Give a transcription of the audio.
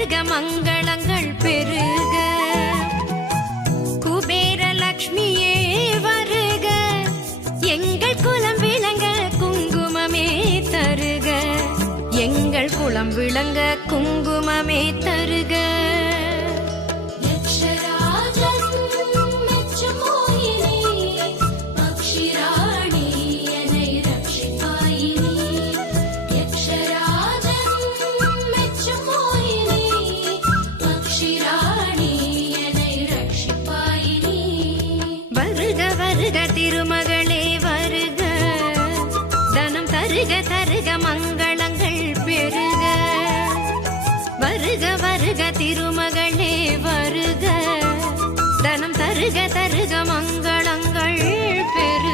தருக மங்களங்கள் பெருக. குபேர லக்ஷ்மியே வருக, எங்கள் குலம் விளங்க குங்குமமே தருக. எங்கள் குலம் விளங்க குங்குமமே தருக. திருமகளே வருக, தனம் தருக தருக மங்களங்கள் பெருக. வருக வருக திருமகளே வருக, தனம் தருக தருக மங்களங்கள் பெருக.